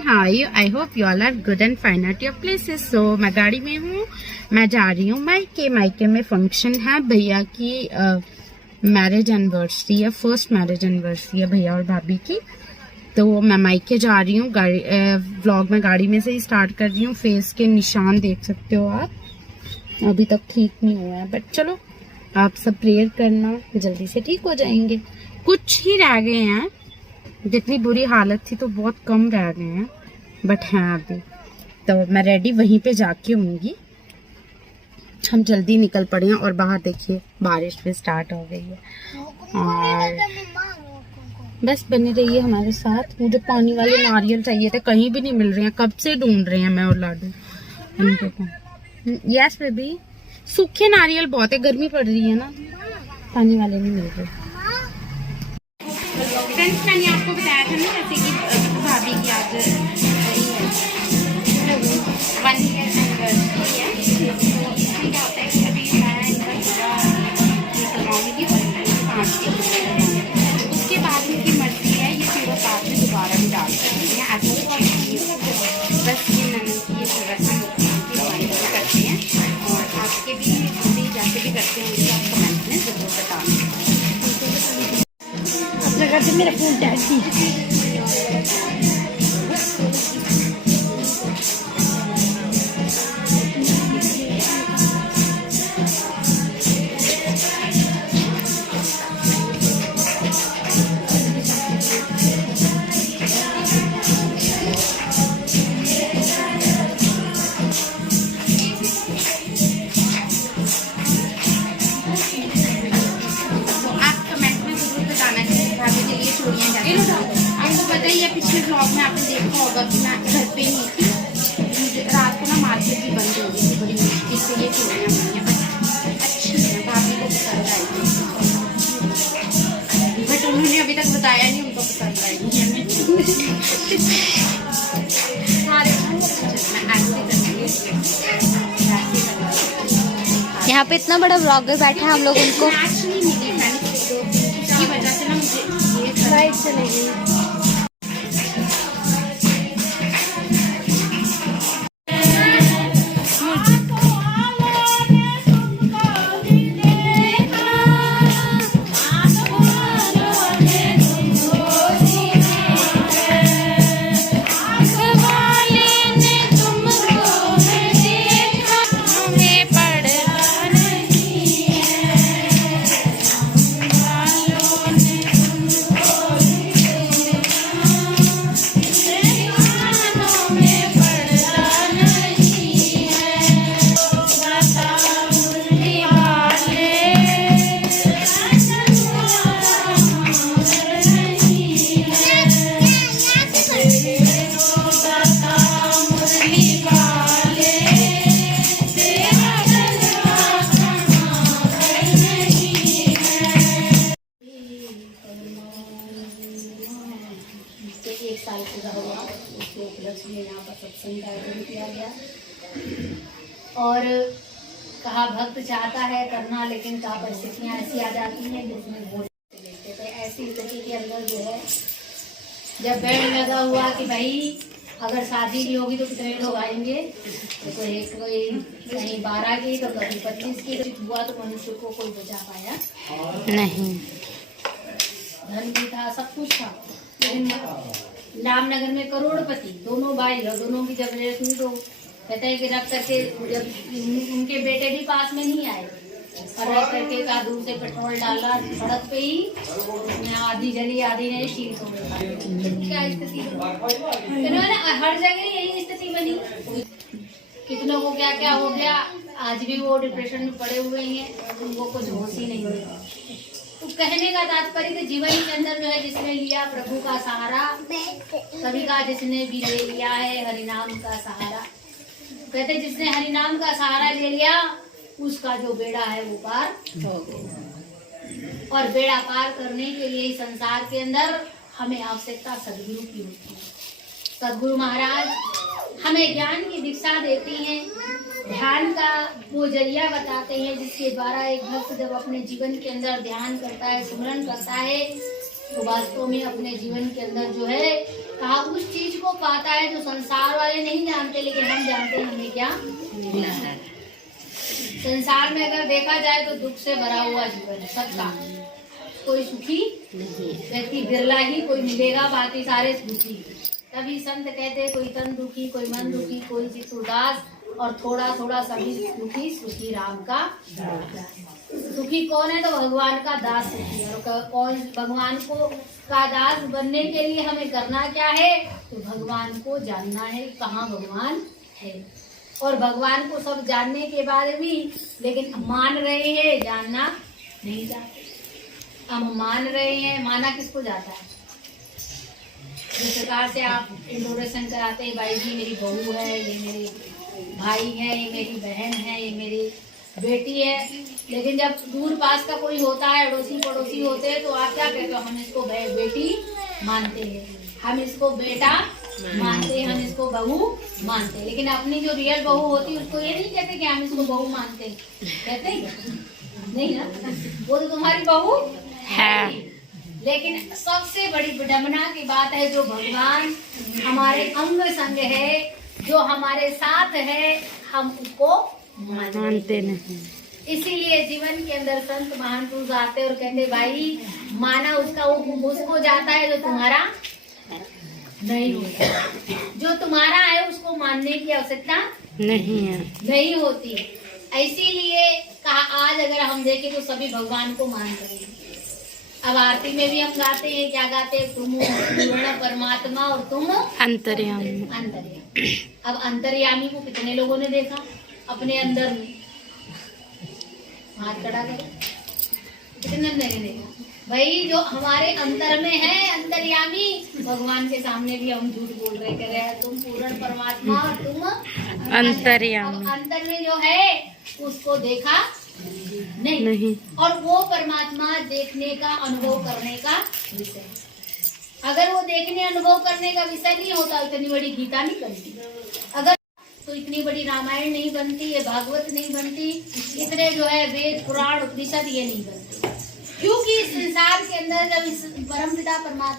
Everyone, how are you? I hope you all are good and fine at your places. So मैं गाड़ी में हूँ, मैं जा रही हूँ मायके में फंक्शन है भैया की, मैरिज एनिवर्सरी है, फर्स्ट मैरिज एनिवर्सरी है भैया और भाभी की। तो मैं मायके जा रही हूँ, गाड़ी व्लॉग में गाड़ी में से ही स्टार्ट कर रही हूँ। फेस के निशान देख सकते हो आप, अभी तक ठीक नहीं हुआ है, बट चलो आप सब प्रेयर करना, जल्दी से ठीक हो जाएंगे। कुछ ही रह गए हैं, जितनी बुरी हालत थी तो बहुत कम रह गए हैं, बट हैं अभी। तो मैं रेडी वहीं पे जाके होंगी। हम जल्दी निकल पड़े हैं और बाहर देखिए बारिश भी स्टार्ट हो गई है। और बस बने रहिए हमारे साथ। मुझे पानी वाले नारियल चाहिए थे, कहीं भी नहीं मिल रहे हैं, कब से ढूंढ रहे हैं मैं और लाडू उनके पास। यस बेबी, सूखे नारियल बहुत है, गर्मी पड़ रही है ना, पानी वाले नहीं मिल रहे। फ्रेंड्स, मैंने आपको बताया था ना जैसे कि भाभी की आज 1 ईयर एनिवर्सरी है। इसमें क्या होता है कि अभी मैं इनका पूरा निकलवाऊंगी और 5 दिन उसके बाद उनकी मर्जी है, ये पूरा बाद में दोबारा भी डाल सकती हैं, ऐसा कुछ नहीं होता। बस ये ननद की रस्म करते हैं और आपके भी जैसे भी करते हैं उनसे आप कमेंट में जरूर बताना। मेरा फोन आपको पता ही है, पिछले ब्लॉग में आपने देखा होगा कि मैं घर पे ही थी। मुझे रात को ना मार्केट भी बंद हो गई थी, बड़ी मुश्किल से ये चूड़ियाँ बनी हैं, बट अच्छी है, भाभी को पसंद आएगी। बट उन्होंने अभी तक बताया नहीं उनको पसंद आएगी। यहाँ पे इतना बड़ा ब्लॉगर बैठा है, हम लोग उनको उसकी वजह से ना मुझे ये फ्लाइट चले गई। सत्संग का आयोजन किया गया और कहा भक्त चाहता है करना, लेकिन कहा परिस्थितियाँ ऐसी आ जाती हैं जिसमें भोज लेते थे। ऐसी स्थिति के अंदर जो है जब बैंड लगा हुआ कि भाई अगर शादी भी होगी तो कितने लोग आएंगे, तो कोई कहीं 12 की तो कभी 25 की हुआ, तो मनुष्य को कोई बचा पाया नहीं। धन भी था, सब कुछ था, लेकिन रामनगर में करोड़पति दोनों भाई और दोनों की जब रेस हुई तो कहते हैं कि रख करके जब उनके बेटे भी पास में नहीं आए और रख करके का दूर से पेट्रोल डाला सड़क पे ही, उसमें आधी जली आधी नहीं, चीज हो गई। क्या स्थिति हर जगह यही स्थिति बनी, कितनों को क्या क्या हो गया, आज भी वो डिप्रेशन में पड़े हुए हैं, उनको कुछ होश ही नहीं है। तो कहने का तात्पर्य कि जीवन के अंदर जो है जिसने लिया प्रभु का सहारा, कभी का जिसने भी ले लिया है हरिनाम का सहारा। कहते जिसने हरिनाम का सहारा ले लिया उसका जो बेड़ा है वो पार हो गया। और बेड़ा पार करने के लिए संसार के अंदर हमें आवश्यकता सदगुरु की होती है। सदगुरु महाराज हमें ज्ञान की दीक्षा देती हैं, ध्यान का वो जरिया बताते हैं जिसके द्वारा एक भक्त जब अपने जीवन के अंदर ध्यान करता है, सुमरन करता है, तो वास्तव में अपने जीवन के अंदर जो है कहा उस चीज को पाता है जो संसार वाले नहीं जानते, लेकिन हम जानते हैं हमें क्या मिला है। संसार में अगर देखा जाए तो दुख से भरा हुआ जीवन है सबका, कोई सुखी व्यक्ति बिरला ही कोई मिलेगा, बाकी सारे दुखी। तभी संत कहते हैं कोई तन दुखी, कोई मन दुखी, कोई चित्त उदास, और थोड़ा थोड़ा सभी दुखी, सुखी राम का दास। सुखी कौन है? तो भगवान का दास सुखी है। और कौन भगवान को का दास बनने के लिए हमें करना क्या है? तो भगवान को जानना है कहाँ भगवान है, और भगवान को सब जानने के बाद भी लेकिन मान रहे हैं, जानना नहीं चाहते। हम मान रहे हैं, माना किसको जाता है? जिस प्रकार से आप इंट्रोडक्शन कराते हैं, भाई जी मेरी बहू है, ये मेरे भाई है, ये मेरी बहन है, ये मेरी बेटी है, लेकिन जब दूर पास का कोई होता है, अड़ोसी पड़ोसी होते हैं, तो आप क्या कहते हो? हम इसको बेटी मानते हैं, हम इसको बेटा मानते हैं, हम इसको बहू मानते हैं। लेकिन अपनी जो रियल बहू होती है उसको ये नहीं कहते कि हम इसको बहू मानते हैं, कहते हैं नहीं ना, वो तो तुम्हारी बहू है। लेकिन सबसे बड़ी विडंबना की बात है, जो भगवान हमारे अंग संग है, जो हमारे साथ है, हम उसको मानते नहीं। इसीलिए जीवन के अंदर संत महान पुरुष आते और कहते भाई माना उसका वो उसको जाता है जो तुम्हारा नहीं होता। जो तुम्हारा है उसको मानने की आवश्यकता नहीं होती। इसीलिए कहा आज अगर हम देखें तो सभी भगवान को मान रहे हैं। अब आरती में भी हम गाते हैं, क्या गाते हैं? तुम पूर्ण परमात्मा और तुम अंतर्यामी। अब अंतर्यामी को कितने लोगों ने देखा अपने अंदर में? हाथ खड़ा करो, कितने ने देखा? भाई जो हमारे अंतर में है अंतर्यामी, भगवान के सामने भी हम झूठ बोल रहे, कह रहे हैं तुम पूर्ण परमात्मा और तुम अंतर्यामी। अंतर में जो है उसको देखा नहीं। और वो परमात्मा देखने का अनुभव करने का विषय। अगर वो देखने अनुभव करने का विषय नहीं होता, इतनी बड़ी गीता नहीं बनती, अगर तो इतनी बड़ी रामायण नहीं बनती, ये भागवत नहीं बनती, इतने जो है वेद पुराण उपनिषद ये नहीं बनते। क्योंकि इस संसार के अंदर जब इस परमपिता परमात्मा